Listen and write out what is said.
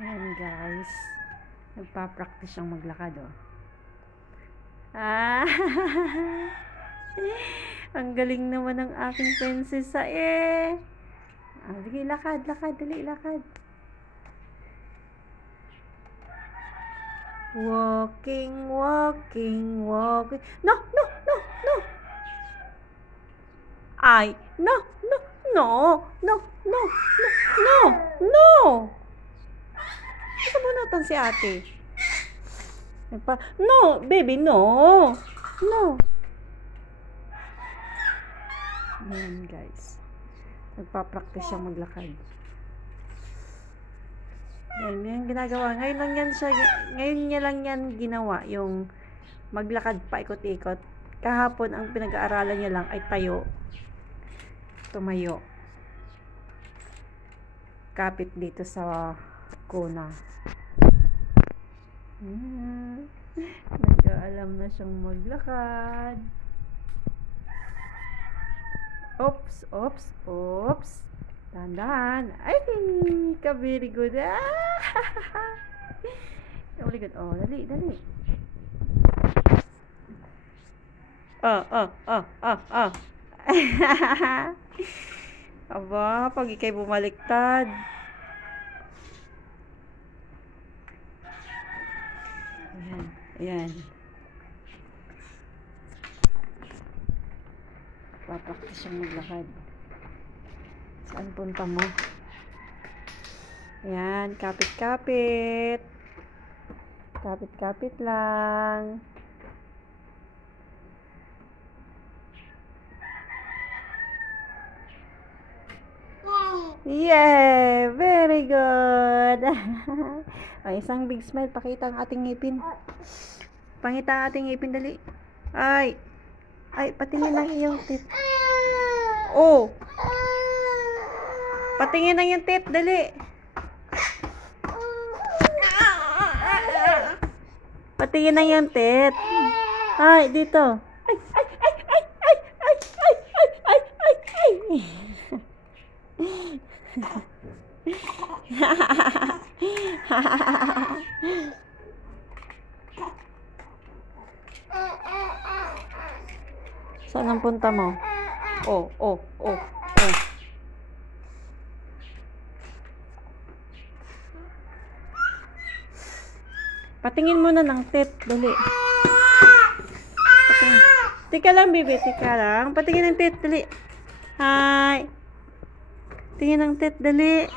Ayan guys, nagpa-practice siyang maglakad Ah, ang galing naman ng aking prinsesa sige, lakad, dali, lakad. Walking. No. Ay, no. Sabunutan si ate. No, baby, no. Ayan guys, nagpa-practice siya maglakad. Yan yung ginagawa. Ngayon niya lang yan ginawa, yung maglakad pa ikot-ikot. Kahapon ang pinag-aaralan niya lang ay tumayo. Kapit dito sa kuna. Nag-aalam na siyang maglakad. Oops. Dahan-dahan. Ay, very good. Very good. Oh, dali. Aba, pag ikay bumaliktad. Ayan. Papraktis siyang maglakad. Saan punta mo? Ayan, kapit lang. Yeah, very good. Isang big smile, pakita ang ating ngipin. Pangita ang ating ngipin, dali. Ay, patingin ang iyong teeth. Oh. Patingin ang iyong teeth, dali. Patingin ang iyong teeth. Ay, dito. Ay. Saan ang punta mo? Oh. Patingin muna ng teeth, dali. Tika lang, baby, tika lang. Patingin ng teeth, dali. Hi. Tingin ng teeth, dali.